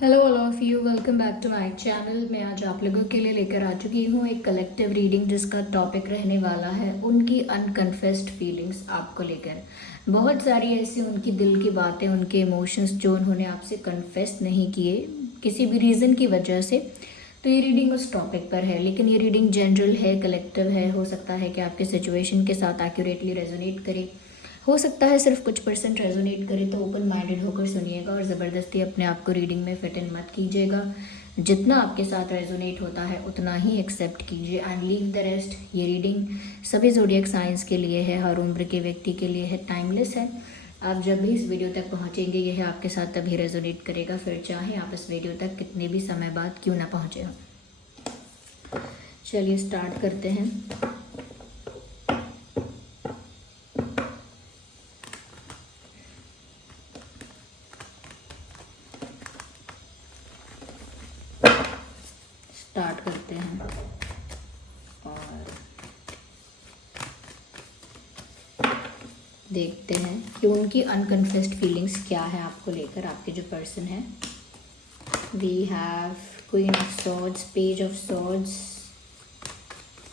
Hello all of you, welcome back to my channel. मैं आज आप लोगों के लिए लेकर आ चुकी हूँ एक कलेक्टिव रीडिंग जिसका टॉपिक रहने वाला है उनकी अनकन्फेस्ड फीलिंग्स आपको लेकर। बहुत सारी ऐसी उनकी दिल की बातें, उनके इमोशंस जो उन्होंने आपसे कन्फेस नहीं किए किसी भी रीज़न की वजह से। तो ये रीडिंग उस टॉपिक पर है, लेकिन ये रीडिंग जनरल है, कलेक्टिव है। हो सकता है कि आपके सिचुएशन के साथ एक्यूरेटली रेजोनेट करे, हो सकता है सिर्फ कुछ परसेंट रेजोनेट करे। तो ओपन माइंडेड होकर सुनिएगा और ज़बरदस्ती अपने आप को रीडिंग में फिट इन मत कीजिएगा। जितना आपके साथ रेजोनेट होता है उतना ही एक्सेप्ट कीजिए एंड लीव द रेस्ट। ये रीडिंग सभी ज़ोडिएक साइंस के लिए है, हर उम्र के व्यक्ति के लिए है, टाइमलेस है। आप जब भी इस वीडियो तक पहुँचेंगे यह आपके साथ तभी रेजोनेट करेगा, फिर चाहे आप इस वीडियो तक कितने भी समय बाद क्यों ना पहुँचे हो। चलिए स्टार्ट करते हैं। स्टार्ट करते हैं और देखते हैं कि उनकी अनकन्फेस्ड फीलिंग्स क्या है आपको लेकर, आपके जो पर्सन है। We have queen of swords, page of swords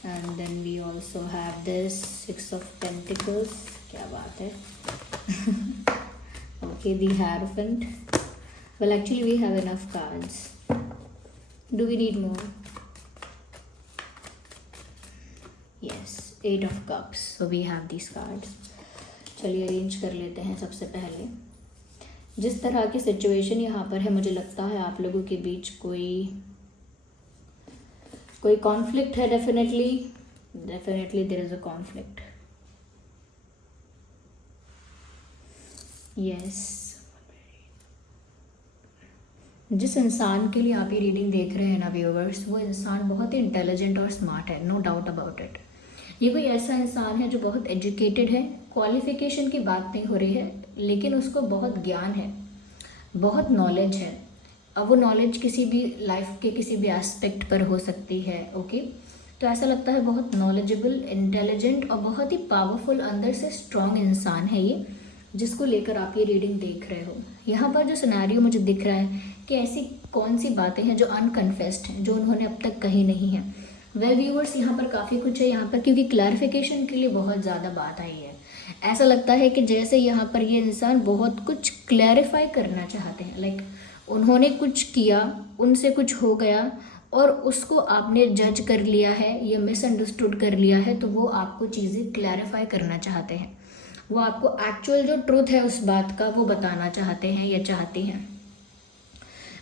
and then we also have this six of pentacles. क्या बात है। Okay, the hierophant. Well actually we have enough cards. Do we need more? Yes, 8 of cups. So we have these cards. चलिए arrange कर लेते हैं। सबसे पहले जिस तरह की सिचुएशन यहाँ पर है, मुझे लगता है आप लोगों के बीच कोई कॉन्फ्लिक्ट है। Definitely there is a conflict. Yes, जिस इंसान के लिए आप ये रीडिंग देख रहे हैं ना व्यूअर्स, वो इंसान बहुत ही इंटेलिजेंट और स्मार्ट है, नो डाउट अबाउट इट। ये कोई ऐसा इंसान है जो बहुत एजुकेटेड है। क्वालिफिकेशन की बात नहीं हो रही है, लेकिन उसको बहुत ज्ञान है, बहुत नॉलेज है। अब वो नॉलेज किसी भी लाइफ के किसी भी एस्पेक्ट पर हो सकती है। ओके, तो ऐसा लगता है बहुत नॉलेजेबल, इंटेलिजेंट और बहुत ही पावरफुल, अंदर से स्ट्रॉन्ग इंसान है ये, जिसको लेकर आप ये रीडिंग देख रहे हो। यहाँ पर जो सिनेरियो मुझे दिख रहा है कि ऐसी कौन सी बातें हैं जो अनकन्फेस्ड हैं, जो उन्होंने अब तक कही नहीं है। वेल व्यूअर्स, यहाँ पर काफ़ी कुछ है यहाँ पर, क्योंकि क्लैरिफिकेशन के लिए बहुत ज़्यादा बात आई है। ऐसा लगता है कि जैसे यहाँ पर ये इंसान बहुत कुछ क्लैरिफाई करना चाहते हैं। लाइक उन्होंने कुछ किया, उनसे कुछ हो गया और उसको आपने जज कर लिया है, ये मिसअंडरस्टूड कर लिया है, तो वो आपको चीज़ें क्लैरिफाई करना चाहते हैं। वो आपको एक्चुअल जो ट्रूथ है उस बात का वो बताना चाहते हैं या चाहती हैं,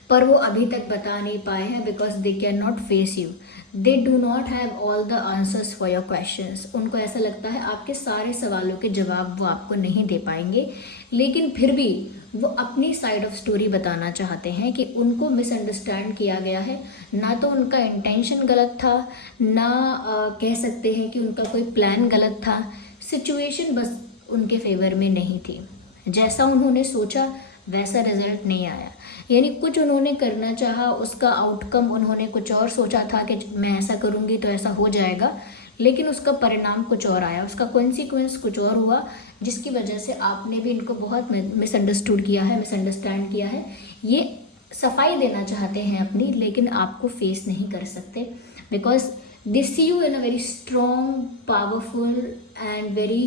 पर वो अभी तक बता नहीं पाए हैं because they can not face you. They do not have all the answers for your questions. उनको ऐसा लगता है आपके सारे सवालों के जवाब वो आपको नहीं दे पाएंगे, लेकिन फिर भी वो अपनी साइड ऑफ स्टोरी बताना चाहते हैं कि उनको मिसअंडरस्टैंड किया गया है। ना तो उनका इंटेंशन गलत था, ना कह सकते हैं कि उनका कोई प्लान गलत था। सिचुएशन बस उनके फेवर में नहीं थी। जैसा उन्होंने सोचा वैसा रिजल्ट नहीं आया। यानी कुछ उन्होंने करना चाहा, उसका आउटकम उन्होंने कुछ और सोचा था कि मैं ऐसा करूँगी तो ऐसा हो जाएगा, लेकिन उसका परिणाम कुछ और आया, उसका कॉन्सिक्वेंस कुछ और हुआ, जिसकी वजह से आपने भी इनको बहुत मिसअंडरस्टूड किया है, मिसअंडरस्टैंड किया है। ये सफाई देना चाहते हैं अपनी, लेकिन आपको फेस नहीं कर सकते because they see you in a very strong, powerful and very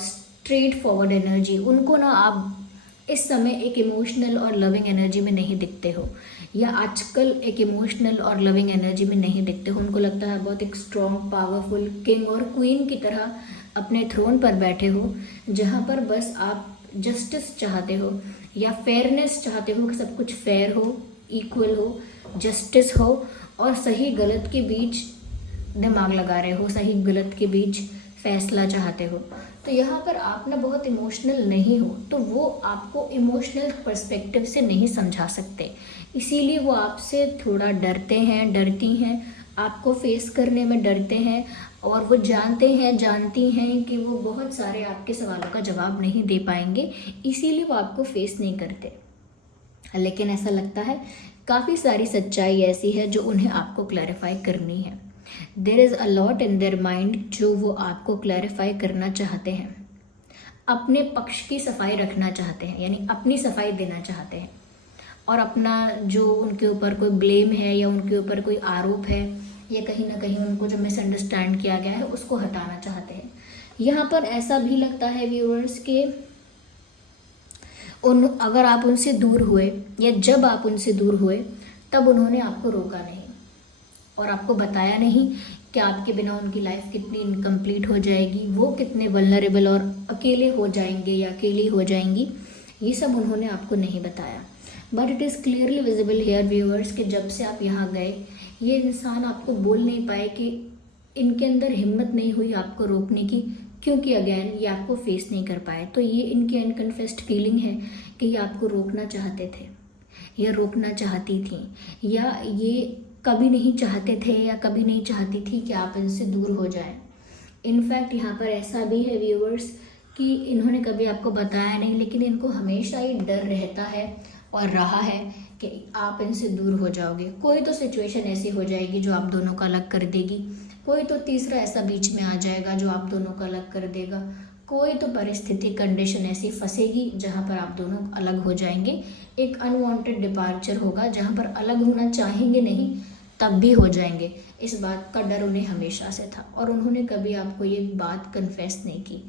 straightforward energy. उनको ना आप इस समय एक इमोशनल और लविंग एनर्जी में नहीं दिखते हो, या आजकल एक इमोशनल और लविंग एनर्जी में नहीं दिखते हो। उनको लगता है बहुत एक स्ट्रॉन्ग, पावरफुल किंग और क्वीन की तरह अपने थ्रोन पर बैठे हो, जहाँ पर बस आप जस्टिस चाहते हो या फेयरनेस चाहते हो कि सब कुछ फेयर हो, इक्वल हो, जस्टिस हो, और सही गलत के बीच दिमाग लगा रहे हो, सही गलत के बीच फैसला चाहते हो। तो यहाँ पर आप ना बहुत इमोशनल नहीं हो, तो वो आपको इमोशनल पर्सपेक्टिव से नहीं समझा सकते, इसीलिए वो आपसे थोड़ा डरते हैं, डरती हैं, आपको फेस करने में डरते हैं। और वो जानती हैं कि वो बहुत सारे आपके सवालों का जवाब नहीं दे पाएंगे, इसीलिए वो आपको फेस नहीं करते। लेकिन ऐसा लगता है काफ़ी सारी सच्चाई ऐसी है जो उन्हें आपको क्लैरिफाई करनी है। There is a lot in their mind जो वो आपको क्लैरिफाई करना चाहते हैं। अपने पक्ष की सफाई रखना चाहते हैं, यानी अपनी सफाई देना चाहते हैं। और अपना जो उनके ऊपर कोई ब्लेम है या उनके ऊपर कोई आरोप है या कहीं ना कहीं उनको जो मिसअंडरस्टैंड किया गया है उसको हटाना चाहते हैं। यहाँ पर ऐसा भी लगता है व्यूअर्स कि अगर आप उनसे दूर हुए या जब आप उनसे दूर हुए तब उन्होंने आपको रोका नहीं और आपको बताया नहीं कि आपके बिना उनकी लाइफ कितनी इनकम्प्लीट हो जाएगी, वो कितने वल्नरेबल और अकेले हो जाएंगे या अकेली हो जाएंगी, ये सब उन्होंने आपको नहीं बताया। But it is clearly visible here viewers कि जब से आप यहाँ गए ये इंसान आपको बोल नहीं पाए कि इनके अंदर हिम्मत नहीं हुई आपको रोकने की, क्योंकि अगेन ये आपको फेस नहीं कर पाए। तो ये इनकी अनकन्फेस्ड फीलिंग है कि ये आपको रोकना चाहते थे या रोकना चाहती थी, या ये कभी नहीं चाहते थे या कभी नहीं चाहती थी कि आप इनसे दूर हो जाएं। इनफैक्ट यहाँ पर ऐसा भी है व्यूअर्स कि इन्होंने कभी आपको बताया नहीं, लेकिन इनको हमेशा ही डर रहता है और रहा है कि आप इनसे दूर हो जाओगे। कोई तो सिचुएशन ऐसी हो जाएगी जो आप दोनों का अलग कर देगी, कोई तो तीसरा ऐसा बीच में आ जाएगा जो आप दोनों का अलग कर देगा, कोई तो परिस्थिति कंडीशन ऐसी फंसेगी जहाँ पर आप दोनों अलग हो जाएंगे। एक अनवांटेड डिपार्चर होगा जहाँ पर अलग होना चाहेंगे नहीं तब भी हो जाएंगे। इस बात का डर उन्हें हमेशा से था और उन्होंने कभी आपको ये बात कन्फेस नहीं की।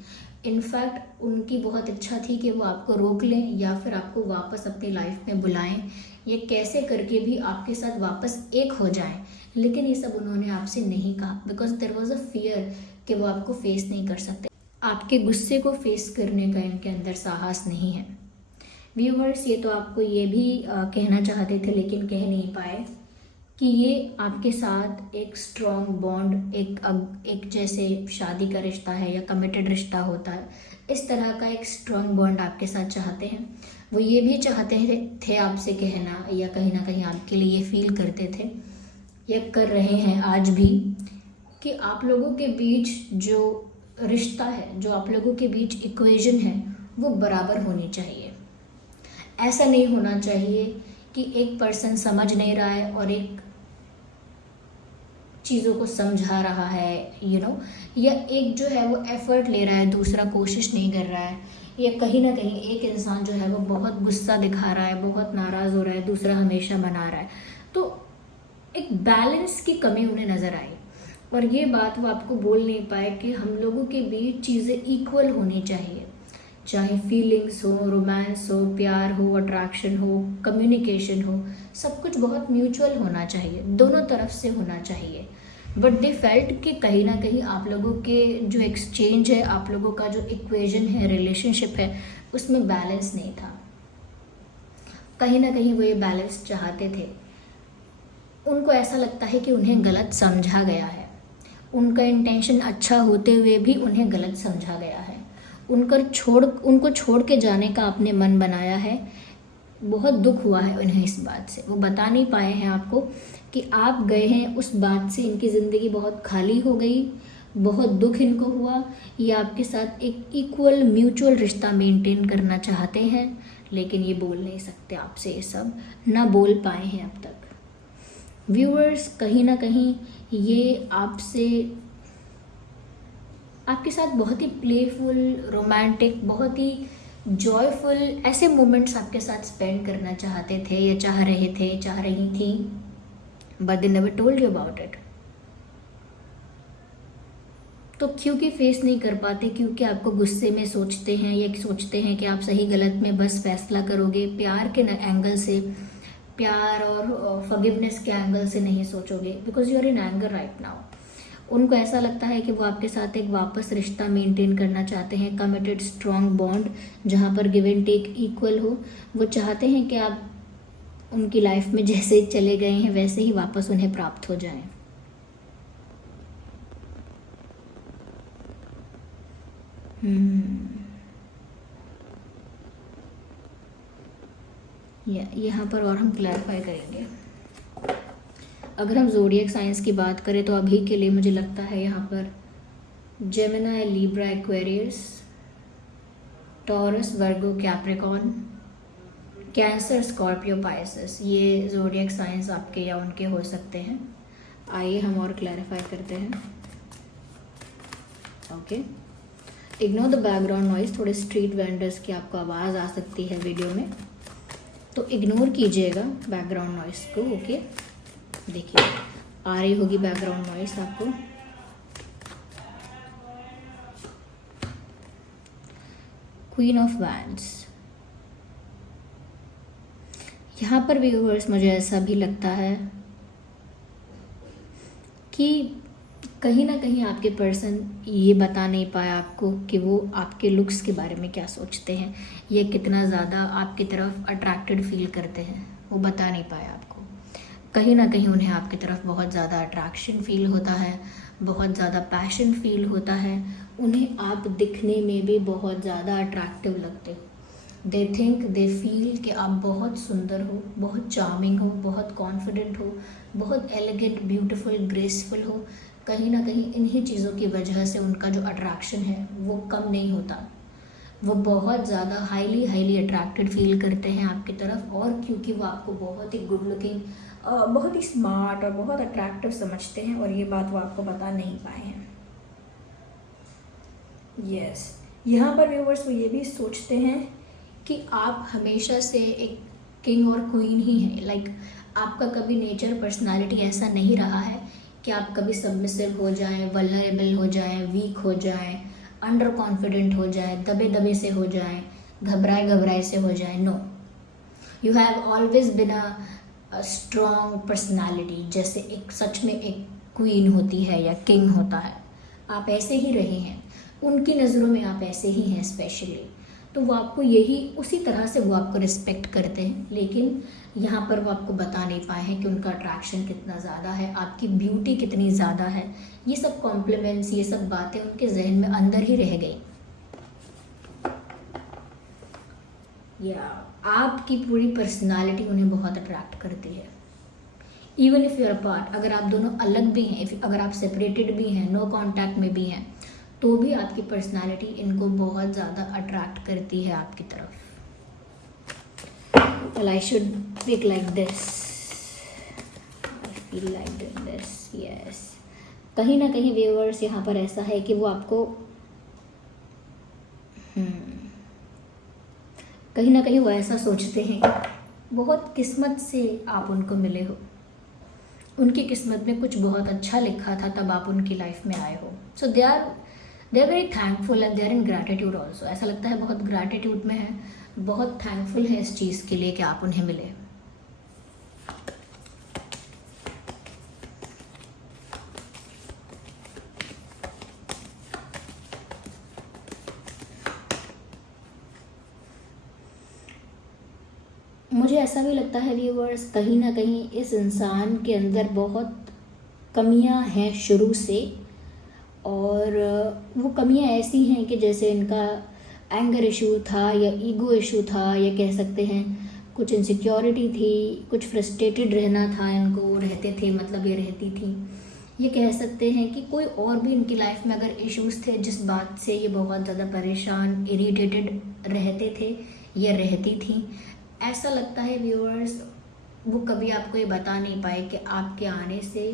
इनफैक्ट उनकी बहुत इच्छा थी कि वो आपको रोक लें या फिर आपको वापस अपनी लाइफ में बुलाएं, ये कैसे करके भी आपके साथ वापस एक हो जाएं, लेकिन ये सब उन्होंने आपसे नहीं कहा because there was a fear कि वो आपको फेस नहीं कर सकते। आपके गुस्से को फेस करने का इनके अंदर साहस नहीं है। व्यूअर्स, ये तो आपको ये भी कहना चाहते थे लेकिन कह नहीं पाए कि ये आपके साथ एक स्ट्रॉन्ग बॉन्ड, एक जैसे शादी का रिश्ता है या कमिटेड रिश्ता होता है, इस तरह का एक स्ट्रॉन्ग बॉन्ड आपके साथ चाहते हैं। वो ये भी चाहते थे आपसे कहना या कहीं ना कहीं आपके लिए ये फील करते थे या कर रहे हैं आज भी कि आप लोगों के बीच जो रिश्ता है, जो आप लोगों के बीच इक्वेशन है, वो बराबर होनी चाहिए। ऐसा नहीं होना चाहिए कि एक पर्सन समझ नहीं रहा है और एक चीज़ों को समझा रहा है या एक जो है वो एफर्ट ले रहा है, दूसरा कोशिश नहीं कर रहा है, या कहीं ना कहीं एक इंसान जो है वो बहुत गुस्सा दिखा रहा है, बहुत नाराज़ हो रहा है, दूसरा हमेशा मना रहा है। तो एक बैलेंस की कमी उन्हें नज़र आई और ये बात वो आपको बोल नहीं पाए कि हम लोगों के बीच चीज़ें इक्वल होनी चाहिए, चाहे फीलिंग्स हो, रोमांस हो, प्यार हो, अट्रैक्शन हो, कम्युनिकेशन हो, सब कुछ बहुत म्यूचुअल होना चाहिए, दोनों तरफ से होना चाहिए। बट दे फेल्ट कि कहीं ना कहीं आप लोगों के जो एक्सचेंज है, आप लोगों का जो इक्वेशन है, रिलेशनशिप है, उसमें बैलेंस नहीं था। कहीं ना कहीं वो ये बैलेंस चाहते थे। उनको ऐसा लगता है कि उन्हें गलत समझा गया है, उनका इंटेंशन अच्छा होते हुए भी उन्हें गलत समझा गया है, उनको छोड़ के जाने का आपने मन बनाया है। बहुत दुख हुआ है उन्हें इस बात से, वो बता नहीं पाए हैं आपको कि आप गए हैं, उस बात से इनकी ज़िंदगी बहुत खाली हो गई, बहुत दुख इनको हुआ। ये आपके साथ एक इक्वल म्यूचुअल रिश्ता मेंटेन करना चाहते हैं, लेकिन ये बोल नहीं सकते आपसे, ये सब ना बोल पाए हैं अब तक। व्यूअर्स, कहीं ना कहीं ये आपके साथ बहुत ही प्लेफुल, रोमांटिक, बहुत ही जॉयफुल ऐसे मोमेंट्स आपके साथ स्पेंड करना चाहते थे या चाह रही थी, but they never told you about it. तो क्योंकि फेस नहीं कर पाते, क्योंकि आपको गुस्से में सोचते हैं या सोचते हैं कि आप सही गलत में बस फैसला करोगे, प्यार के एंगल से, प्यार और फॉरगिवनेस के एंगल से नहीं सोचोगे, because you are in anger right now. उनको ऐसा लगता है कि वो आपके साथ एक वापस रिश्ता मेंटेन करना चाहते हैं, कमिटेड स्ट्रॉन्ग बॉन्ड जहाँ पर गिव एंड टेक इक्वल हो। वो चाहते हैं कि आप उनकी लाइफ में जैसे चले गए हैं वैसे ही वापस उन्हें प्राप्त हो जाएं। यहाँ पर और हम क्लैरिफाई करेंगे। अगर हम ज़ोडिएक साइंस की बात करें तो अभी के लिए मुझे लगता है यहाँ पर जेमिनी, लिब्रा, एक्वेरियस, टॉरस, वर्गो, कैप्रिकॉर्न, कैंसर, स्कॉर्पियो, पाइसेस, ये ज़ोडिएक साइंस आपके या उनके हो सकते हैं। आइए हम और क्लैरिफाई करते हैं। Okay, ignore the background noise, थोड़े स्ट्रीट वेंडर्स की आपको आवाज़ आ सकती है वीडियो में। तो इग्नोर कीजिएगा बैकग्राउंड नॉइस को। ओके, देखिए आ रही होगी बैकग्राउंड नॉइस आपको। क्वीन ऑफ वैंड्स, यहाँ पर व्यूअर्स मुझे ऐसा भी लगता है कि कहीं ना कहीं आपके पर्सन ये बता नहीं पाया आपको कि वो आपके लुक्स के बारे में क्या सोचते हैं, ये कितना ज़्यादा आपकी तरफ अट्रैक्टेड फील करते हैं, वो बता नहीं पाया आपको। कहीं ना कहीं उन्हें आपकी तरफ बहुत ज़्यादा अट्रैक्शन फील होता है, बहुत ज़्यादा पैशन फील होता है, उन्हें आप दिखने में भी बहुत ज़्यादा अट्रैक्टिव लगते हो। दे थिंक, दे फील कि आप बहुत सुंदर हो, बहुत चार्मिंग हो, बहुत कॉन्फिडेंट हो, बहुत एलिगेंट, ब्यूटीफुल, ग्रेसफुल हो। कहीं ना कहीं इन्हीं चीज़ों की वजह से उनका जो अट्रैक्शन है वो कम नहीं होता। वो बहुत ज़्यादा हाईली अट्रैक्टेड फील करते हैं आपकी तरफ, और क्योंकि वो आपको बहुत ही गुड लुकिंग, बहुत ही स्मार्ट और बहुत अट्रैक्टिव समझते हैं, और ये बात वो आपको बता नहीं पाए हैं। यस, यहाँ पर व्यूअर्स वो ये भी सोचते हैं कि आप हमेशा से एक किंग और क्वीन ही हैं। लाइक आपका कभी नेचर, पर्सनालिटी ऐसा नहीं रहा है कि आप कभी सबमिसिव हो जाएं, वल्नरेबल हो जाएं, वीक हो जाएं, अंडर कॉन्फिडेंट हो जाएं, दबे दबे से हो जाएं, घबराए से हो जाएं। No, you have always been a strong personality. जैसे एक सच में एक क्वीन होती है या किंग होता है, आप ऐसे ही रहे हैं, उनकी नज़रों में आप ऐसे ही हैं स्पेशली। तो वो आपको यही, उसी तरह से वो आपको रिस्पेक्ट करते हैं। लेकिन यहाँ पर वो आपको बता नहीं पाए हैं कि उनका अट्रैक्शन कितना ज़्यादा है, आपकी ब्यूटी कितनी ज़्यादा है। ये सब कॉम्प्लीमेंट्स, ये सब बातें उनके जहन में अंदर ही रह गई। या आपकी पूरी पर्सनालिटी उन्हें बहुत अट्रैक्ट करती है। Even if you are apart, अगर आप दोनों अलग भी हैं, अगर आप सेपरेटेड भी हैं, नो कॉन्टैक्ट में भी हैं, तो भी आपकी पर्सनालिटी इनको बहुत ज़्यादा अट्रैक्ट करती है आपकी तरफ। Well, I should speak like this. I feel like doing this. Yes. कहीं ना कहीं व्यूअर्स यहाँ पर ऐसा है कि वो आपको कहीं ना कहीं वो ऐसा सोचते हैं कि बहुत किस्मत से आप उनको मिले हो, उनकी किस्मत में कुछ बहुत अच्छा लिखा था, तब आप उनकी लाइफ में आए हो। So they are very thankful and they are in gratitude also. ऐसा लगता है बहुत ग्रैटिट्यूड में है, बहुत थैंकफुल है इस चीज़ के लिए कि आप उन्हें मिले। मुझे ऐसा भी लगता है व्यूअर्स, कहीं ना कहीं इस इंसान के अंदर बहुत कमियां हैं शुरू से, और वो कमियां ऐसी हैं कि जैसे इनका एंगर इशू था या ईगो इशू था, या कह सकते हैं कुछ इनसिक्योरिटी थी, कुछ फ्रस्ट्रेटेड रहना था इनको, रहते थे, मतलब ये रहती थी। ये कह सकते हैं कि कोई और भी इनकी लाइफ में अगर इश्यूज़ थे जिस बात से ये बहुत ज़्यादा परेशान, इरिटेटेड रहते थे या रहती थी, ऐसा लगता है व्यूअर्स वो कभी आपको ये बता नहीं पाए कि आपके आने से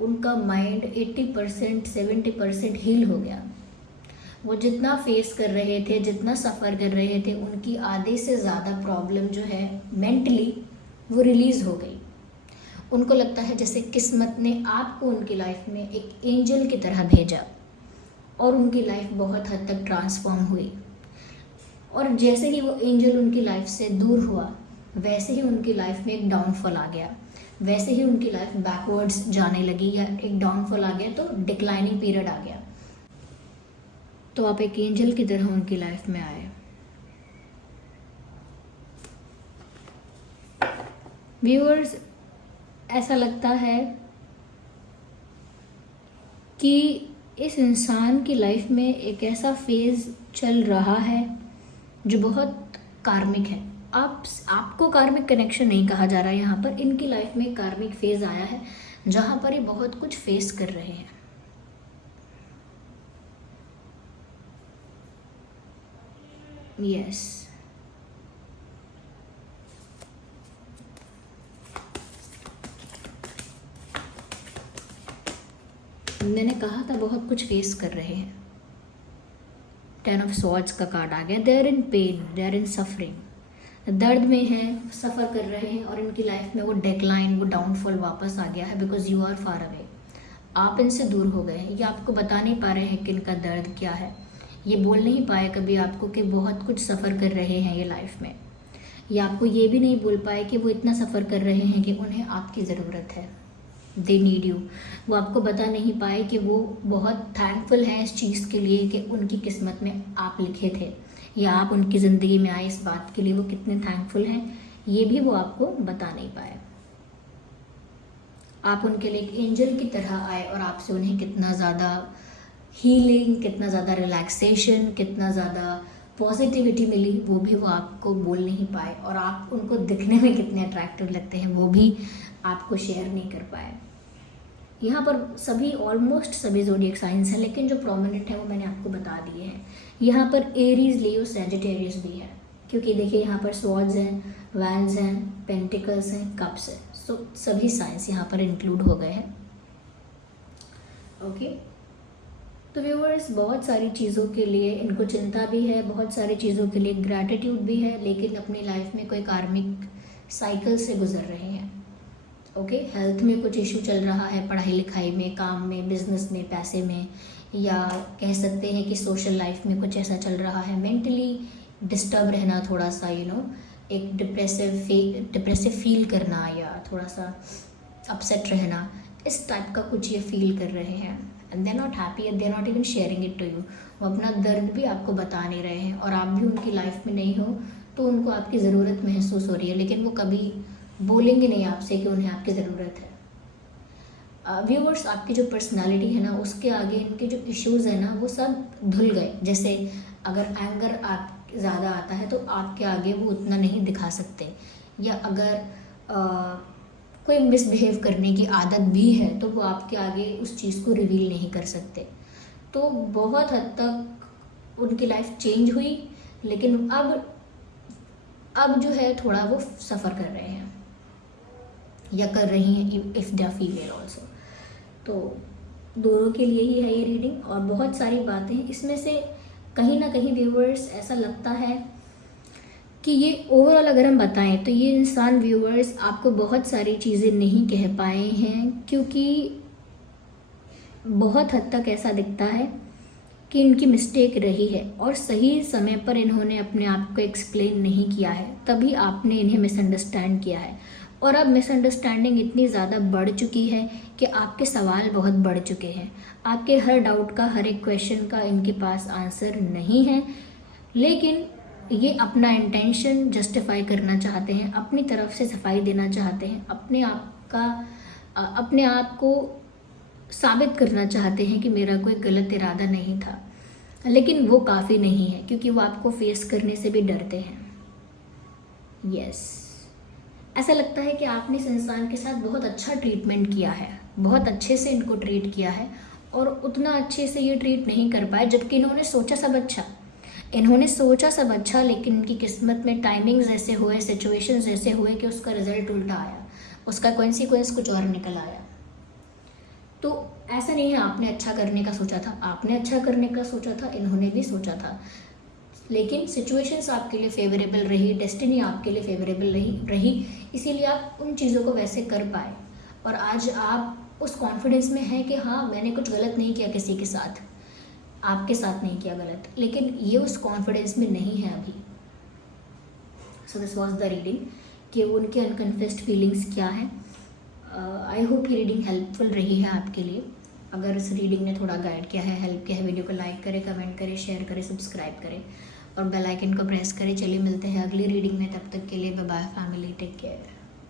उनका माइंड 80% 70% हील हो गया। वो जितना फेस कर रहे थे, जितना सफ़र कर रहे थे, उनकी आधे से ज़्यादा प्रॉब्लम जो है मेंटली वो रिलीज़ हो गई। उनको लगता है जैसे किस्मत ने आपको उनकी लाइफ में एक एंजल की तरह भेजा, और उनकी लाइफ बहुत हद तक ट्रांसफॉर्म हुई। और जैसे ही वो एंजल उनकी लाइफ से दूर हुआ, वैसे ही उनकी लाइफ में एक डाउनफॉल आ गया, वैसे ही उनकी लाइफ बैकवर्ड्स जाने लगी, या एक डाउनफॉल आ गया तो डिक्लाइनिंग पीरियड आ गया। तो आप एक एंजल की तरह उनकी लाइफ में आए। व्यूअर्स, ऐसा लगता है कि इस इंसान की लाइफ में एक ऐसा फेज़ चल रहा है जो बहुत कार्मिक है। आपको कार्मिक कनेक्शन नहीं कहा जा रहा है, यहाँ पर इनकी लाइफ में कार्मिक फेज़ आया है जहाँ पर ये बहुत कुछ फेस कर रहे हैं। यस, मैंने कहा था बहुत कुछ फेस कर रहे हैं। 10 ऑफ स्वॉर्ड्स का कार्ड आ गया। They are in pain, they are in suffering, दर्द में हैं, सफ़र कर रहे हैं और इनकी लाइफ में वो डेक्लाइन, वो डाउनफॉल वापस आ गया है because you are far away. आप इनसे दूर हो गए हैं। ये आपको बता नहीं पा रहे हैं कि इनका दर्द क्या है। ये बोल नहीं पाए कभी आपको कि बहुत कुछ सफ़र कर रहे हैं ये लाइफ में। ये आपको ये भी नहीं बोल पाए कि वो इतना सफ़र कर रहे हैं कि उन्हें आपकी ज़रूरत है, दे नीड यू। वो आपको बता नहीं पाए कि वो बहुत थैंकफुल हैं इस चीज़ के लिए कि उनकी किस्मत में आप लिखे थे, या आप उनकी ज़िंदगी में आए इस बात के लिए वो कितने थैंकफुल हैं, ये भी वो आपको बता नहीं पाए। आप उनके लिए एक एंजल की तरह आए और आपसे उन्हें कितना ज़्यादा हीलिंग, कितना ज़्यादा रिलैक्सेशन, कितना ज़्यादा पॉजिटिविटी मिली, वो भी वो आपको बोल नहीं पाए। और आप उनको दिखने में कितने अट्रैक्टिव लगते हैं वो भी आपको शेयर नहीं कर पाए। यहाँ पर सभी, ऑलमोस्ट सभी ज़ोडिएक साइंस हैं, लेकिन जो प्रोमिनेंट है वो मैंने आपको बता दिए हैं। यहाँ पर एरीज, लियो, सैजिटेरियस भी है, क्योंकि देखिए यहाँ पर स्वॉर्ड्स हैं, वैंड्स हैं, पेंटिकल्स हैं, कप्स हैं। सो सभी साइंस यहाँ पर इंक्लूड हो गए हैं। ओके, तो व्यूअर्स, बहुत सारी चीज़ों के लिए इनको चिंता भी है, बहुत सारी चीज़ों के लिए ग्रैटिट्यूड भी है, लेकिन अपनी लाइफ में कोई कार्मिक साइकिल से गुजर रहे हैं। ओके, हेल्थ में कुछ इशू चल रहा है, पढ़ाई लिखाई में, काम में, बिजनेस में, पैसे में, या कह सकते हैं कि सोशल लाइफ में कुछ ऐसा चल रहा है। मेंटली डिस्टर्ब रहना, थोड़ा सा एक डिप्रेसिव फील करना, या थोड़ा सा अपसेट रहना, इस टाइप का कुछ ये फील कर रहे हैं। And they are not happy and they are not even sharing it to you. वो अपना दर्द भी आपको बता नहीं रहे हैं, और आप भी उनकी लाइफ में नहीं हो तो उनको आपकी ज़रूरत महसूस हो रही है, लेकिन वो कभी बोलेंगे नहीं आपसे कि उन्हें आपकी ज़रूरत है। व्यूअर्स, आपकी जो पर्सनालिटी है ना, उसके आगे इनके जो इश्यूज़ है ना, वो सब धुल गए। जैसे अगर एंगर आप ज़्यादा आता है तो आपके आगे वो उतना नहीं दिखा सकते, या अगर कोई मिसबिहेव करने की आदत भी है तो वो आपके आगे उस चीज़ को रिवील नहीं कर सकते। तो बहुत हद तक उनकी लाइफ चेंज हुई, लेकिन अब जो है थोड़ा वो सफ़र कर रहे हैं, या कर रही हैं, if they are female also. तो दोनों के लिए ही है ये रीडिंग, और बहुत सारी बातें इसमें से कहीं ना कहीं व्यूअर्स ऐसा लगता है कि ये ओवरऑल अगर हम बताएं तो ये इंसान व्यूअर्स आपको बहुत सारी चीज़ें नहीं कह पाए हैं, क्योंकि बहुत हद तक ऐसा दिखता है कि इनकी मिस्टेक रही है और सही समय पर इन्होंने अपने आप को एक्सप्लेन नहीं किया है, तभी आपने इन्हें मिसअंडरस्टैंड किया है। और अब मिसअंडरस्टैंडिंग इतनी ज़्यादा बढ़ चुकी है कि आपके सवाल बहुत बढ़ चुके हैं। आपके हर डाउट का, हर एक क्वेश्चन का इनके पास आंसर नहीं है, लेकिन ये अपना इंटेंशन जस्टिफाई करना चाहते हैं, अपनी तरफ से सफाई देना चाहते हैं, अपने आप को साबित करना चाहते हैं कि मेरा कोई गलत इरादा नहीं था। लेकिन वो काफ़ी नहीं है, क्योंकि वो आपको फेस करने से भी डरते हैं। यस, ऐसा लगता है कि आपने इस इंसान के साथ बहुत अच्छा ट्रीटमेंट किया है, बहुत अच्छे से इनको ट्रीट किया है, और उतना अच्छे से ये ट्रीट नहीं कर पाए, जबकि इन्होंने सोचा सब अच्छा, लेकिन इनकी किस्मत में टाइमिंग्स ऐसे हुए, सिचुएशंस ऐसे हुए कि उसका रिजल्ट उल्टा आया, उसका कॉन्सिक्वेंस कुछ और निकल आया। तो ऐसा नहीं है आपने अच्छा करने का सोचा था, आपने अच्छा करने का सोचा था, इन्होंने भी सोचा था, लेकिन सिचुएशंस आपके लिए फेवरेबल रही, डेस्टिनी आपके लिए फेवरेबल रही, इसीलिए आप उन चीज़ों को वैसे कर पाए। और आज आप उस कॉन्फिडेंस में हैं कि हाँ, मैंने कुछ गलत नहीं किया किसी के साथ, आपके साथ नहीं किया गलत, लेकिन ये उस कॉन्फिडेंस में नहीं है अभी। So this was the reading कि उनके अनकन्फेस्ड फीलिंग्स क्या हैं। आई होप ये रीडिंग हेल्पफुल रही है आपके लिए। अगर इस रीडिंग ने थोड़ा गाइड किया है, हेल्प किया है, वीडियो को लाइक करें, कमेंट करें, शेयर करें, सब्सक्राइब करें और बेल आइकन को प्रेस करें। चलिए मिलते हैं अगली रीडिंग में, तब तक के लिए bye bye family, take care.